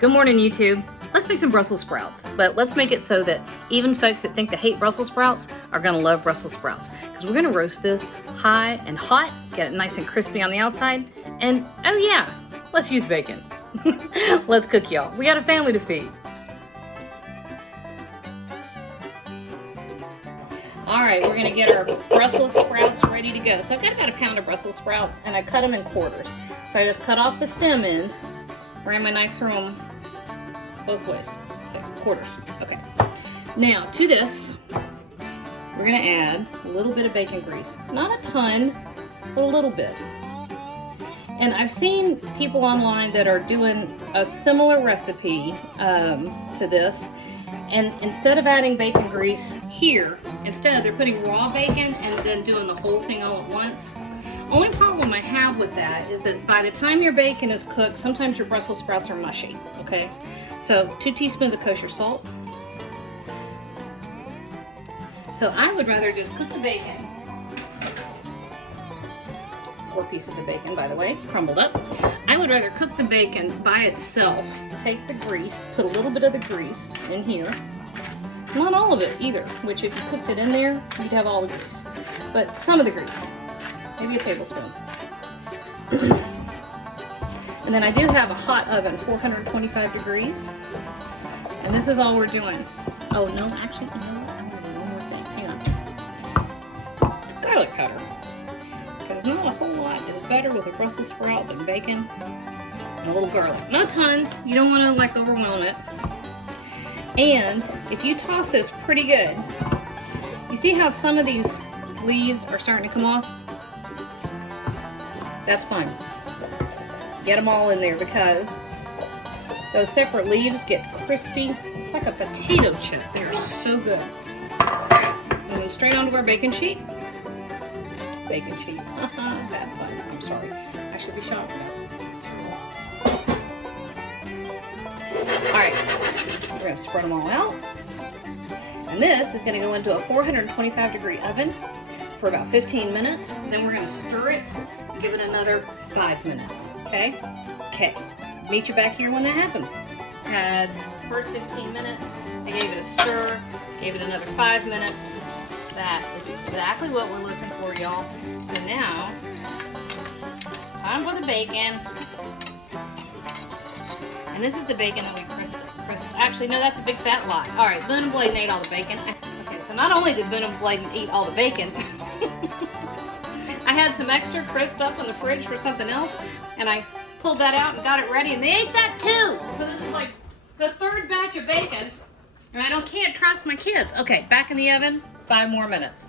Good morning, YouTube. Let's make some Brussels sprouts, but let's make it so that even folks that think they hate Brussels sprouts are gonna love Brussels sprouts, because we're gonna roast this high and hot, get it nice and crispy on the outside, and oh yeah, let's use bacon. Let's cook, y'all. We got a family to feed. All right, we're gonna get our Brussels sprouts ready to go. So I've got about a pound of Brussels sprouts, and I cut them in quarters. So I just cut off the stem end, ran my knife through them both ways, so quarters. Okay. Now to this, we're gonna add a little bit of bacon grease. Not a ton, but a little bit. And I've seen people online that are doing a similar recipe to this. And instead of adding bacon grease here, instead they're putting raw bacon and then doing the whole thing all at once. Only problem I have with that is that by the time your bacon is cooked, sometimes your Brussels sprouts are mushy, okay? So 2 teaspoons of kosher salt. So I would rather just cook the bacon. 4 pieces of bacon, by the way, crumbled up. I would rather cook the bacon by itself. Take the grease, put a little bit of the grease in here. Not all of it either, which if you cooked it in there, you'd have all the grease. But some of the grease, maybe a tablespoon. And then I do have a hot oven, 425 degrees. And this is all we're doing. Oh no, actually, you know what? I'm gonna do one more thing. Hang on. Garlic powder. Because not a whole lot is better with a Brussels sprout than bacon and a little garlic. Not tons, you don't want to like overwhelm it. And if you toss this pretty good, you see how some of these leaves are starting to come off? That's fine. Get them all in there because those separate leaves get crispy. It's like a potato chip. They're so good. And then straight onto our bacon sheet. Bacon sheet. That's fun. I'm sorry. I should be shot for that. Alright. We're going to spread them all out. And this is going to go into a 425 degree oven for about 15 minutes. Then we're going to stir it and give it another 5 minutes. Okay? Okay. Meet you back here when that happens. Had the first 15 minutes. I gave it a stir. Gave it another 5 minutes. That is exactly what we're looking for, y'all. So now, time for the bacon. And this is the bacon that we crisped. Actually, no, that's a big fat lie. All right, Boone and Bladen ate all the bacon. Okay, so not only did Boone and Bladen eat all the bacon, I had some extra crisped up in the fridge for something else, and I pulled that out and got it ready, and they ate that too. So this is like the 3rd batch of bacon, and can't trust my kids. Okay, back in the oven. 5 more minutes.